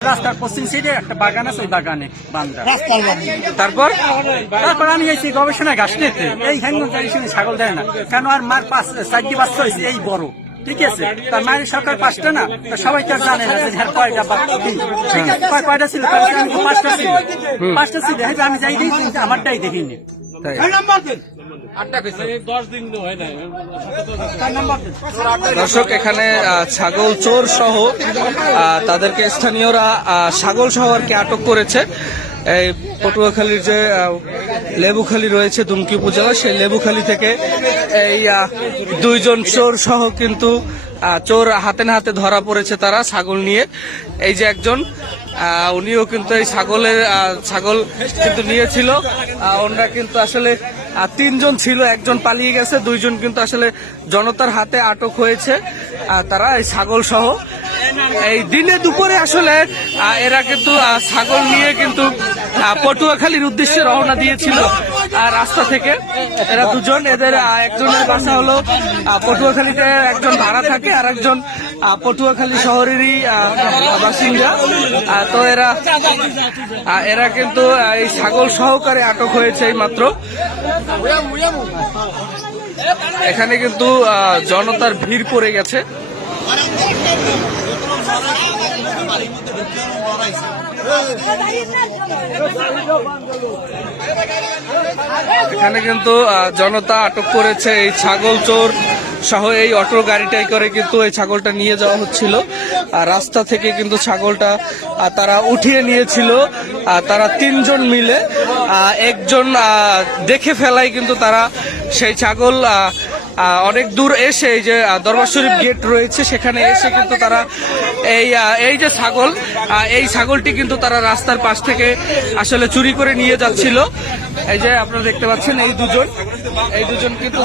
রাস্তার পশ্চিম সাইডে একটা বাগান আছে ওই বাগানে বান্দা। তারপর? তারপর আমি এই গবেষণা ঘাস নিতে। এই হ্যাঙ্গন শুনে ছাগল দেয় না। কেন আর মার পাঁচ চারটি বাচ্চা হয়েছে এই বড়। ঠিক আছে? তার মায়ের সরকার পাঁচটা না তা সবাই তো জানে না যে হ্যাঁ কয়টা বা ঠিক আছে কয়টা ছিল? আমি পাঁচটা ছিল? পাঁচটা ছিল আমি যাই দিই কিন্তু আমারটাই দেখিনি। দেন। দর্শক এখানে ছাগল চোর সহ তাদেরকে স্থানীয়রা ছাগল সহ আর কি আটক করেছে। এই পটুয়াখালীর যে লেবুখালী রয়েছে দুমকি উপজেলা সেই লেবুখালী থেকে এই দুইজন চোর সহ কিন্তু চোর হাতে না হাতে ধরা পড়েছে তারা ছাগল নিয়ে। এই যে একজন উনিও কিন্তু এই ছাগলের ছাগল কিন্তু নিয়েছিল। ওনারা কিন্তু আসলে আহ, তিনজন ছিল একজন পালিয়ে গেছে দুইজন কিন্তু আসলে জনতার হাতে আটক হয়েছে আর তারা এই ছাগল সহ। এই দিনে দুপুরে আসলে এরা কিন্তু ছাগল নিয়ে কিন্তু পটুয়াখালীর উদ্দেশ্যে রওনা দিয়েছিল। আর রাস্তা থেকে এরা দুজন, এদের একজনের বাসা হলো পটুয়াখালীতে একজন ভাড়া থাকে আর একজন পটুয়াখালী শহরেরই বাসিন্দা। তো এরা এরা কিন্তু এই ছাগল সহকারে আটক হয়েছে এই মাত্র এখানে কিন্তু জনতার ভিড় পড়ে গেছে। এখানে কিন্তু জনতা আটক করেছে এই ছাগল চোর সহ এই অটো গাড়িটাই করে কিন্তু এই ছাগলটা নিয়ে যাওয়া হচ্ছিল। আর রাস্তা থেকে কিন্তু ছাগলটা তারা উঠিয়ে নিয়েছিল। তারা তিনজন মিলে একজন দেখে ফেলাই কিন্তু তারা সেই ছাগল অনেক দূর এসে এই যে দরবার শরীফ গেট রয়েছে, সেখানে এসে কিন্তু তারা এই এই যে ছাগল এই ছাগলটি কিন্তু তারা রাস্তার পাশ থেকে আসলে চুরি করে নিয়ে যাচ্ছিল। এই যে আপনারা দেখতে পাচ্ছেন, এই দুজন এই দুজন কিন্তু